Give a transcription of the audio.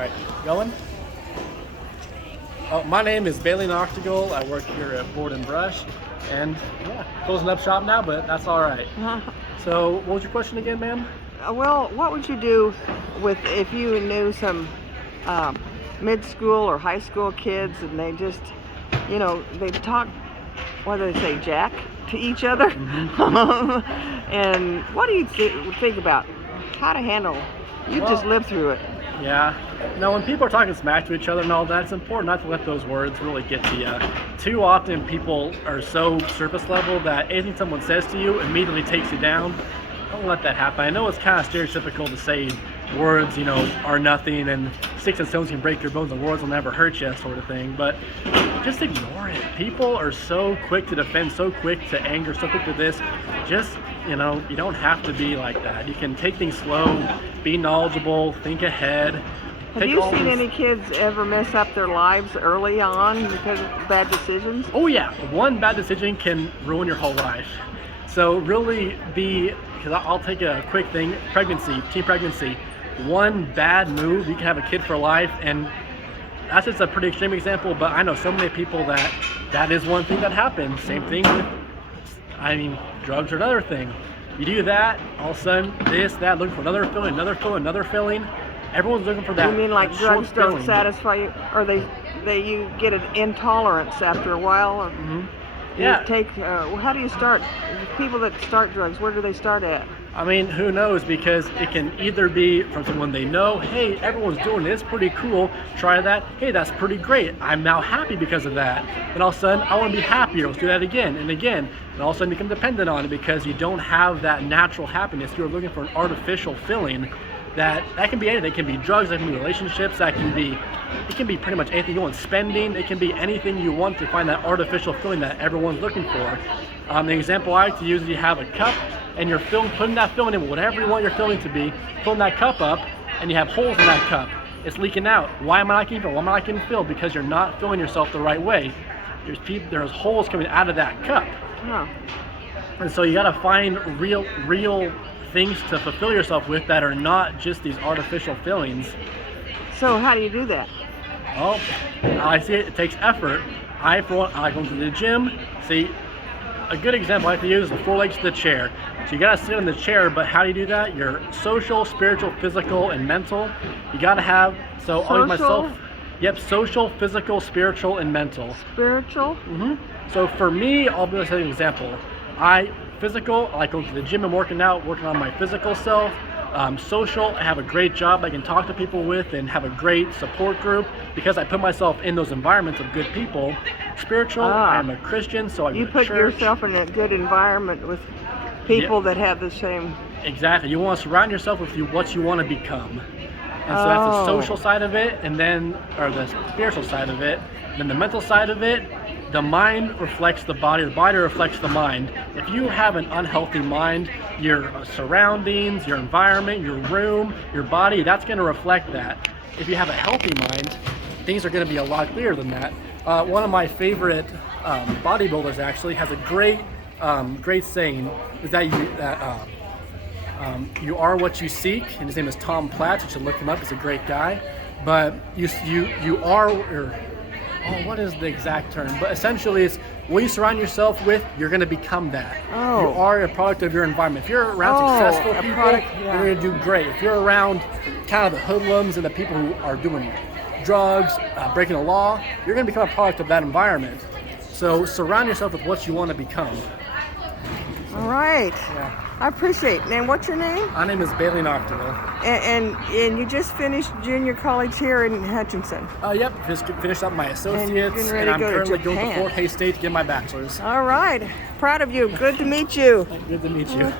All right, going? Oh, my name is Bailey Noctigal. I work here at Board and Brush, and yeah, closing up shop now, but that's all right. So, what was your question again, ma'am? Well, what would you do with if you knew some mid-school or high school kids and they just, they talk, what do they say, Jack to each other? And what do you think about how to handle? You just lived through it. Yeah. Now, when people are talking smack to each other and all that, it's important not to let those words really get to you. Too often, people are so surface level that anything someone says to you immediately takes you down. Don't let that happen. I know it's kind of stereotypical to say words, are nothing, and sticks and stones can break your bones and words will never hurt you, sort of thing. But just ignore it. People are so quick to defend, so quick to anger, so quick to this. Just, you don't have to be like that. You can take things slow, be knowledgeable, think ahead. Have you seen any kids ever mess up their lives early on because of bad decisions? Oh yeah, one bad decision can ruin your whole life. So really because I'll take a quick thing, teen pregnancy. One bad move, you can have a kid for life, and that's just a pretty extreme example, but I know so many people that is one thing that happens. Same thing with, drugs are another thing. You do that, all of a sudden, that, looking for another feeling. Everyone's looking for that. You mean like drugs don't feeling. satisfy you, or you get an intolerance after a while? Or Yeah. How do you start? People that start drugs, where do they start at? Who knows? Because it can either be from someone they know, hey, everyone's doing this, pretty cool, try that, hey, that's pretty great, I'm now happy because of that. And all of a sudden, I want to be happier, let's do that again and again. And all of a sudden, you become dependent on it because you don't have that natural happiness. You're looking for an artificial feeling. That can be anything. It can be drugs, that can be relationships, it can be pretty much anything you want. Spending, it can be anything you want to find that artificial feeling that everyone's looking for. The example I like to use is you have a cup and you're putting that filling in whatever you want your filling to be, filling that cup up, and you have holes in that cup. It's leaking out. Why am I not getting filled? Why am I not getting filled? Because you're not filling yourself the right way. There's holes coming out of that cup. Oh. And so you gotta find real things to fulfill yourself with that are not just these artificial fillings. So how do you do that? Well, I see it takes effort. I like going to the gym. See, a good example I like to use is the 4 legs of the chair. So you gotta sit in the chair, but how do you do that? You're social, spiritual, physical, and mental. You gotta have, so I'll use myself. Yep, social, physical, spiritual, and mental. Spiritual? So for me, I'll be an example. Physical, I like going to the gym and working on my physical self. Social, I have a great job I can talk to people with and have a great support group because I put myself in those environments of good people. Spiritual, I'm a Christian, so I go to church. You put yourself in a good environment with people that have the same... Exactly. You want to surround yourself with what you want to become. And so that's the social side of it, or the spiritual side of it. Then the mental side of it, the mind reflects the body reflects the mind. If you have an unhealthy mind, your surroundings, your environment, your room, your body, that's going to reflect that. If you have a healthy mind, things are going to be a lot clearer than that. One of my favorite bodybuilders actually has a great saying, is that you are what you seek, and his name is Tom Platz. You should look him up. He's a great guy. But you are... what is the exact term? But essentially, it's what you surround yourself with, you're going to become that. You are a product of your environment. If you're around successful people, you're going to do great. If you're around kind of the hoodlums and the people who are doing drugs, breaking the law, you're going to become a product of that environment. So surround yourself with what you want to become. All right. Yeah. I appreciate it. And what's your name? My name is Bailey Noctigal. And you just finished junior college here in Hutchinson. Yep, just finished up my associates, and I'm currently going to Fort Hays State to get my bachelor's. All right. Proud of you. Good to meet you. Good to meet you.